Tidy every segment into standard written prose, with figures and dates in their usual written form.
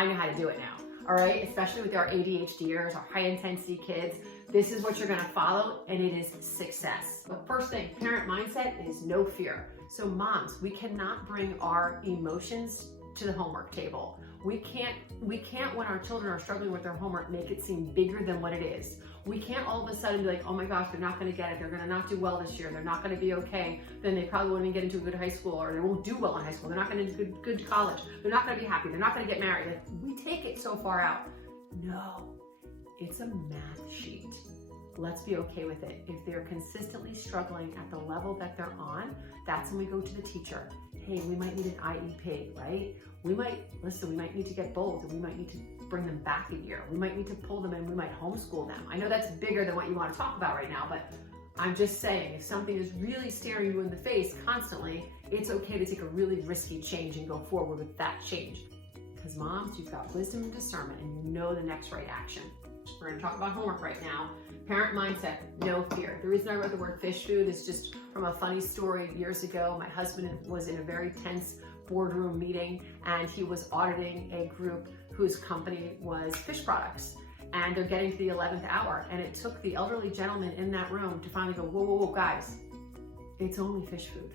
I know how to do it now. All right, especially with our ADHDers, our high intensity kids, this is what you're gonna follow and it is success. The first thing, parent mindset is no fear. So moms, we cannot bring our emotions to the homework table. We can't when our children are struggling with their homework, make it seem bigger than what it is. We can't all of a sudden be like, oh my gosh, they're not gonna get it. They're gonna not do well this year. They're not gonna be okay. Then they probably won't even get into a good high school, or they won't do well in high school. They're not gonna do good college. They're not gonna be happy. They're not gonna get married. Like, we take it so far out. No, it's a math sheet. Let's be okay with it. If they're consistently struggling at the level that they're on, that's when we go to the teacher. Hey, we might need an IEP, right? We might need to get bold, and we might need to bring them back a year. We might need to pull them in, we might homeschool them. I know that's bigger than what you want to talk about right now, but I'm just saying, if something is really staring you in the face constantly, it's okay to take a really risky change and go forward with that change. Because moms, you've got wisdom and discernment, and you know the next right action. We're going to talk about homework right now. Parent mindset, no fear. The reason I wrote the word fish food is just from a funny story years ago. My husband was in a very tense boardroom meeting, and he was auditing a group whose company was fish products. And they're getting to the 11th hour, and it took the elderly gentleman in that room to finally go, whoa, whoa, whoa, guys, it's only fish food.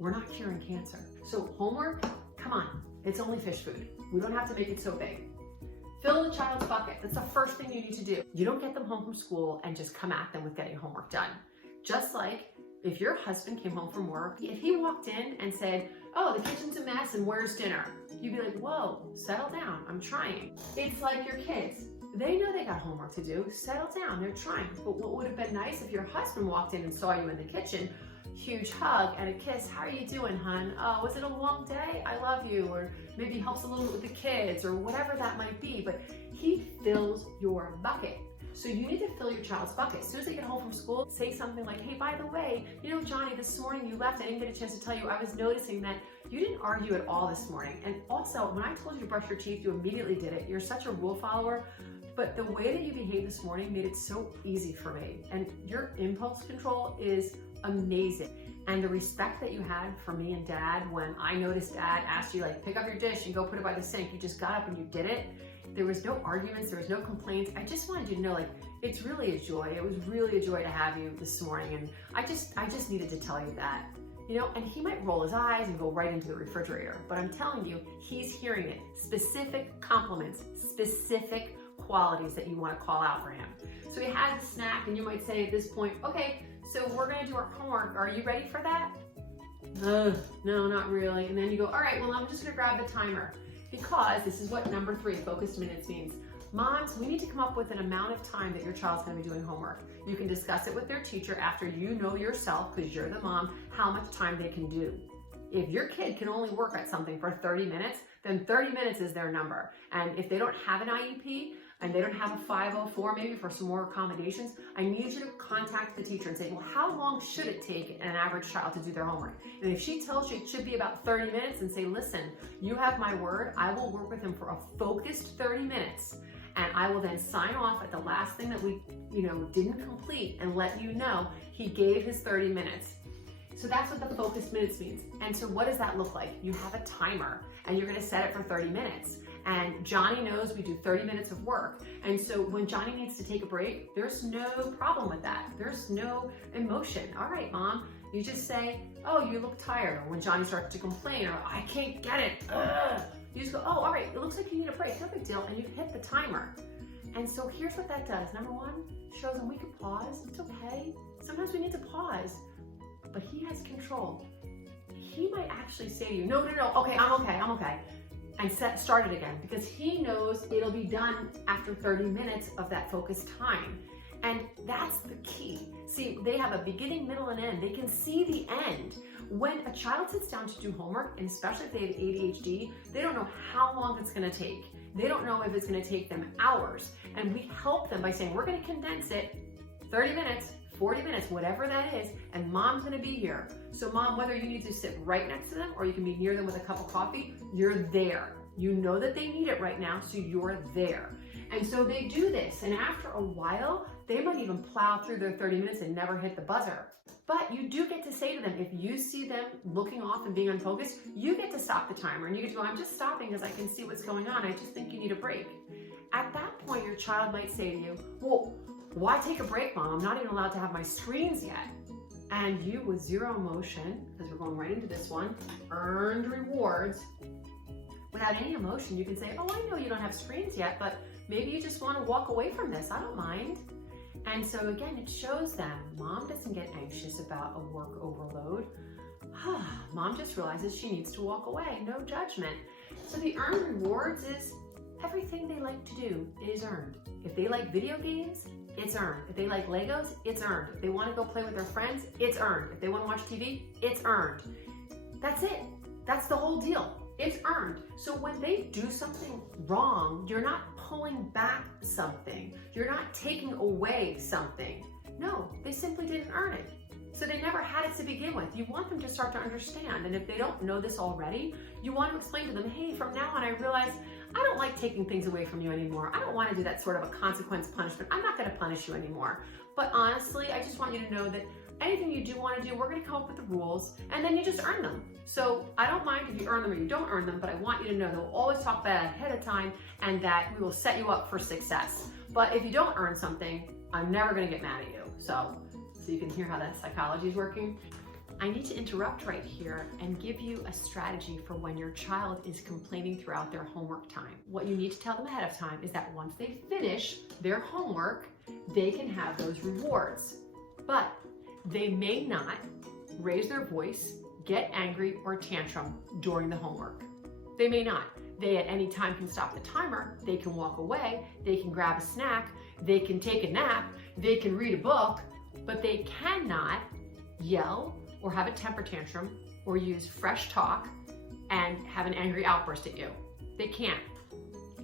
We're not curing cancer. So homework, come on, it's only fish food. We don't have to make it so big. Fill the child's bucket. That's the first thing you need to do. You don't get them home from school and just come at them with getting homework done. Just like if your husband came home from work, if he walked in and said, oh, the kitchen's a mess and where's dinner? You'd be like, whoa, settle down, I'm trying. It's like your kids. They know they got homework to do, settle down, they're trying. But what would have been nice if your husband walked in and saw you in the kitchen, huge hug and a kiss, how are you doing, hon? Oh, was it a long day? I love you. Or maybe helps a little bit with the kids or whatever that might be, but he fills your bucket. So you need to fill your child's bucket. As soon as they get home from school, say something like, hey, by the way, you know, Johnny, this morning you left. I didn't get a chance to tell you. I was noticing that you didn't argue at all this morning. And also, when I told you to brush your teeth, you immediately did it. You're such a rule follower. But the way that you behaved this morning made it so easy for me. And your impulse control is amazing. And the respect that you had for me and Dad, when I noticed Dad asked you, like, pick up your dish and go put it by the sink, you just got up and you did it. There was no arguments, there was no complaints. I just wanted you to know, like, it's really a joy. It was really a joy to have you this morning. And I just needed to tell you that, you know, and he might roll his eyes and go right into the refrigerator, but I'm telling you, he's hearing it. Specific compliments, specific qualities that you want to call out for him. So he has a snack and you might say at this point, okay, so we're going to do our homework. Are you ready for that? No, not really. And then you go, all right, well, I'm just going to grab the timer, because this is what number 3, focused minutes, means. Moms, we need to come up with an amount of time that your child's going to be doing homework. You can discuss it with their teacher after you know yourself, because you're the mom, how much time they can do. If your kid can only work at something for 30 minutes, then 30 minutes is their number. And if they don't have an IEP, and they don't have a 504 maybe for some more accommodations, I need you to contact the teacher and say, well, how long should it take an average child to do their homework? And if she tells you it should be about 30 minutes, and say, listen, you have my word, I will work with him for a focused 30 minutes. And I will then sign off at the last thing that we, didn't complete, and let you know he gave his 30 minutes. So that's what the focused minutes means. And so what does that look like? You have a timer, and you're gonna set it for 30 minutes. And Johnny knows we do 30 minutes of work. And so when Johnny needs to take a break, there's no problem with that. There's no emotion. All right, Mom, you just say, oh, you look tired. Or when Johnny starts to complain, or I can't get it. Ugh. You just go, oh, all right, it looks like you need a break. No big deal. And you hit the timer. And so here's what that does. Number 1, shows him we can pause. It's okay. Sometimes we need to pause. But he has control. He might actually say to you, no, okay, I'm okay. And start it again, because he knows it'll be done after 30 minutes of that focused time. And that's the key. See, they have a beginning, middle, and end. They can see the end. When a child sits down to do homework, and especially if they have ADHD, they don't know how long it's gonna take. They don't know if it's gonna take them hours. And we help them by saying, we're gonna condense it 30 minutes, 40 minutes, whatever that is, and Mom's gonna be here. So Mom, whether you need to sit right next to them or you can be near them with a cup of coffee, you're there. You know that they need it right now, so you're there. And so they do this, and after a while, they might even plow through their 30 minutes and never hit the buzzer. But you do get to say to them, if you see them looking off and being unfocused, you get to stop the timer and you get to go, I'm just stopping because I can see what's going on. I just think you need a break. At that point, your child might say to you, well, why take a break, Mom? I'm not even allowed to have my screens yet. And you, with zero emotion, because we're going right into this one, earned rewards, without any emotion, you can say, oh, I know you don't have screens yet, but maybe you just want to walk away from this. I don't mind. And so again, it shows them Mom doesn't get anxious about a work overload. Mom just realizes she needs to walk away. No judgment. So the earned rewards is everything they like to do is earned. If they like video games, it's earned. If they like Legos, it's earned. If they want to go play with their friends, it's earned. If they want to watch TV, it's earned. That's it. That's the whole deal. It's earned. So when they do something wrong, you're not pulling back something. You're not taking away something. No, they simply didn't earn it. So they never had it to begin with. You want them to start to understand. And if they don't know this already, you want to explain to them, hey, from now on, I realize I don't like taking things away from you anymore. I don't want to do that sort of a consequence punishment. I'm not going to punish you anymore. But honestly, I just want you to know that anything you do want to do, we're going to come up with the rules, and then you just earn them. So I don't mind if you earn them or you don't earn them, but I want you to know that we'll always talk about it ahead of time and that we will set you up for success. But if you don't earn something, I'm never going to get mad at you. So you can hear how that psychology is working. I need to interrupt right here and give you a strategy for when your child is complaining throughout their homework time. What you need to tell them ahead of time is that once they finish their homework, they can have those rewards. But they may not raise their voice, get angry, or tantrum during the homework. They may not. They at any time can stop the timer, they can walk away, they can grab a snack, they can take a nap, they can read a book, but they cannot yell or have a temper tantrum or use fresh talk and have an angry outburst at you. They can't.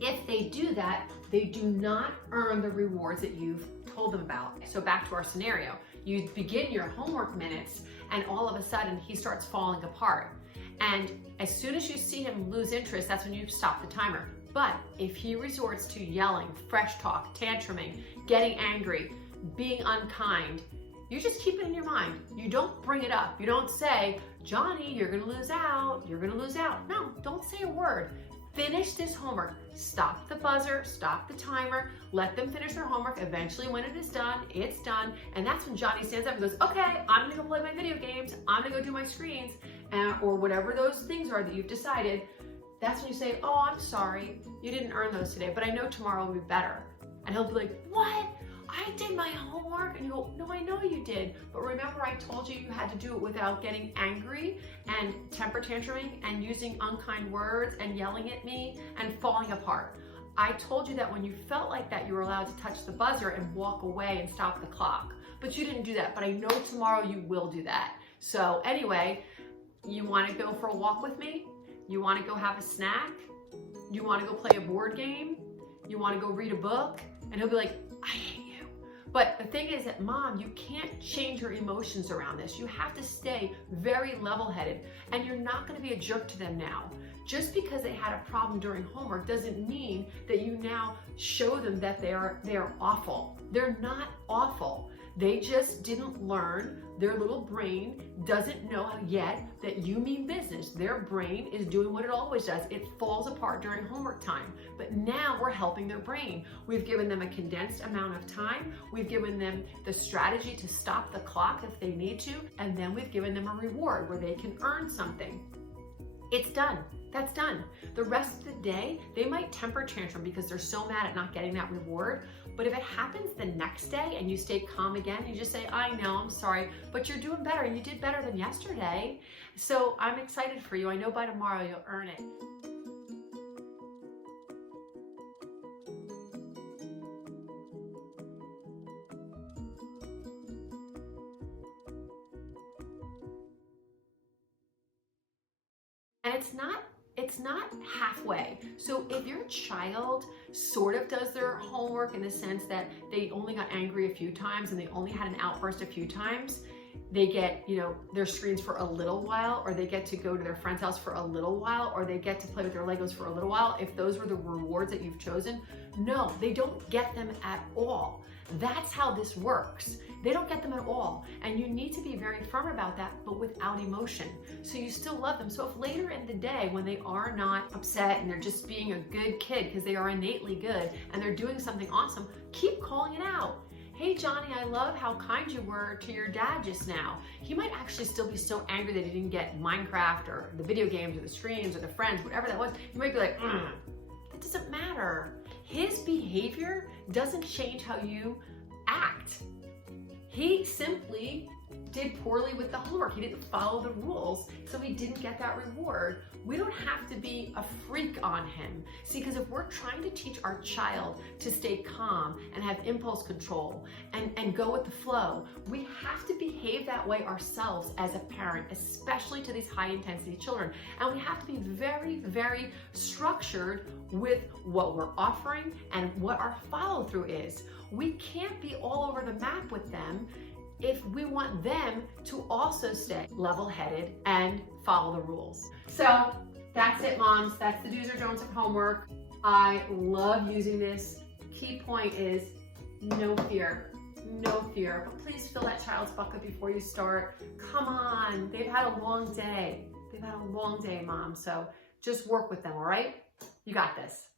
If they do that, they do not earn the rewards that you've told them about. So back to our scenario. You begin your homework minutes and all of a sudden he starts falling apart. And as soon as you see him lose interest, that's when you stop the timer. But if he resorts to yelling, fresh talk, tantruming, getting angry, being unkind, you just keep it in your mind. You don't bring it up. You don't say, Johnny, you're gonna lose out. You're gonna lose out. No, don't say a word. Finish this homework. Stop the buzzer, stop the timer, let them finish their homework. Eventually when it is done, it's done. And that's when Johnny stands up and goes, okay, I'm gonna go play my video games. I'm gonna go do my screens, or whatever those things are that you've decided. That's when you say, oh, I'm sorry, you didn't earn those today, but I know tomorrow will be better. And he'll be like, what? I did my homework? And you go, no, I know you did. But remember I told you you had to do it without getting angry and temper tantruming and using unkind words and yelling at me and falling apart. I told you that when you felt like that, you were allowed to touch the buzzer and walk away and stop the clock. But you didn't do that. But I know tomorrow you will do that. So anyway, you want to go for a walk with me? You want to go have a snack? You want to go play a board game? You want to go read a book? And he'll be like, I hate you. But the thing is that, Mom, you can't change your emotions around this. You have to stay very level-headed, and you're not going to be a jerk to them now. Just because they had a problem during homework doesn't mean that you now show them that they're awful. They're not awful. They just didn't learn. Their little brain doesn't know yet that you mean business. Their brain is doing what it always does. It falls apart during homework time. But now we're helping their brain. We've given them a condensed amount of time. We've given them the strategy to stop the clock if they need to. And then we've given them a reward where they can earn something. It's done. That's done. The rest of the day, they might temper tantrum because they're so mad at not getting that reward. But if it happens the next day and you stay calm again, you just say, I know, I'm sorry, but you're doing better and you did better than yesterday. So I'm excited for you. I know by tomorrow you'll earn it. And it's not halfway. So if your child sort of does their homework in the sense that they only got angry a few times and they only had an outburst a few times, they get, their screens for a little while, or they get to go to their friend's house for a little while, or they get to play with their Legos for a little while, if those were the rewards that you've chosen, no, they don't get them at all. That's how this works. They don't get them at all. And you need to be very firm about that, but without emotion. So you still love them. So if later in the day, when they are not upset and they're just being a good kid because they are innately good and they're doing something awesome, keep calling it out. Hey Johnny, I love how kind you were to your dad just now. He might actually still be so angry that he didn't get Minecraft or the video games or the screens or the friends, whatever that was. He might be like, that doesn't matter. His behavior doesn't change how you act. He simply did poorly with the homework. He didn't follow the rules, so he didn't get that reward. We don't have to be a freak on him. See, because if we're trying to teach our child to stay calm and have impulse control and go with the flow, we have to behave that way ourselves as a parent, especially to these high intensity children. And we have to be very, very structured with what we're offering and what our follow through is. We can't be all over the map with them if we want them to also stay level-headed and follow the rules. So that's it, moms. That's the do's or don'ts of homework. I love using this. Key point is no fear. No fear. But please fill that child's bucket before you start. Come on. They've had a long day. They've had a long day, mom. So just work with them, all right? You got this.